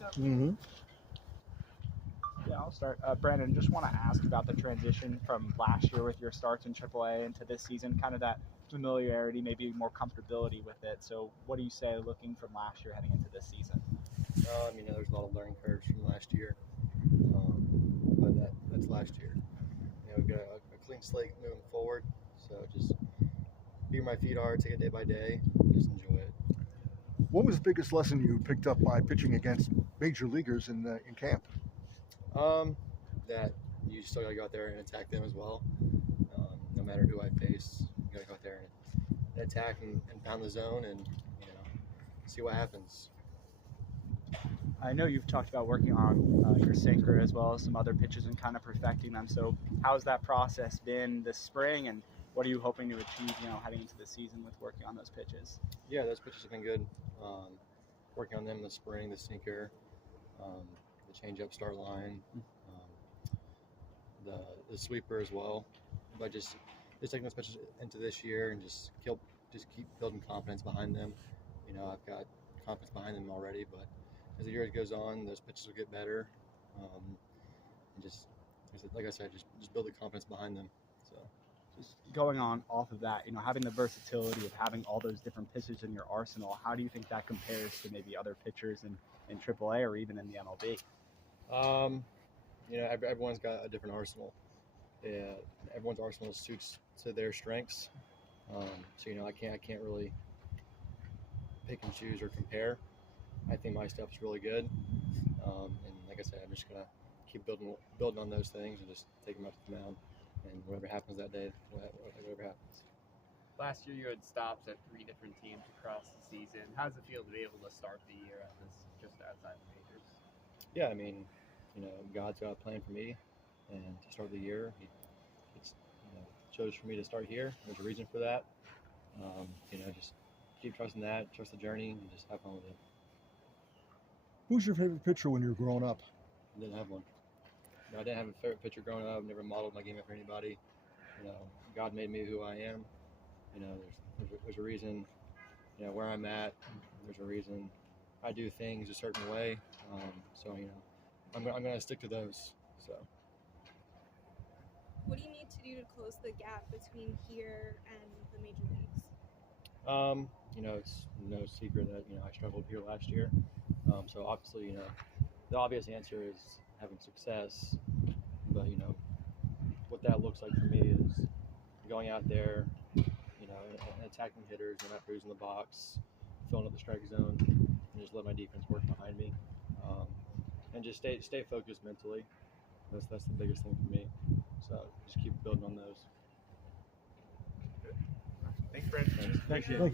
Mm-hmm. Yeah, I'll start. Brandon, just want to ask about the transition from last year with your starts in AAA into this season, kind of that familiarity, maybe more comfortability with it. So, what do you say looking from last year heading into this season? There's a lot of learning curves from last year, but that's last year. We've got a clean slate moving forward, so just be where my feet are, take it day by day, just enjoy it. What was the biggest lesson you picked up by pitching against major leaguers in camp? That you still gotta go out there and attack them as well. No matter who I face, you gotta go out there and attack and pound the zone and see what happens. I know you've talked about working on your sinker as well as some other pitches and kind of perfecting them. So, how's that process been this spring, and what are you hoping to achieve, heading into the season with working on those pitches? Yeah, those pitches have been good. Working on them in the spring, the sinker, the changeup start line, the sweeper as well. But just taking those pitches into this year and just keep building confidence behind them. I've got confidence behind them already, but as the year goes on, those pitches will get better. And just like I said, just build the confidence behind them. So. Just going on off of that, having the versatility of having all those different pitches in your arsenal, how do you think that compares to maybe other pitchers in AAA or even in the MLB? Everyone's got a different arsenal. Yeah, everyone's arsenal suits to their strengths. I can't really pick and choose or compare. I think my stuff's really good, and like I said, I'm just gonna keep building on those things and just take them out to the mound. And whatever happens that day, whatever happens. Last year you had stops at 3 different teams across the season. How does it feel to be able to start the year at this just outside the majors? Yeah, God's got a plan for me, and to start the year, He chose for me to start here. There's a reason for that. Just keep trusting that, trust the journey, and just have fun with it. Who's your favorite pitcher when you were growing up? I didn't have one. I didn't have a favorite pitcher growing up. Never modeled my game after anybody. God made me who I am. There's a reason, where I'm at. There's a reason I do things a certain way. I'm going to stick to those. So. What do you need to do to close the gap between here and the major leagues? It's no secret that I struggled here last year. So obviously, the obvious answer is having success, but what that looks like for me is going out there, and attacking hitters, no matter who's in the box, filling up the strike zone, and just let my defense work behind me, and just stay focused mentally. That's the biggest thing for me. So just keep building on those. Thanks, Brandon. Thank you.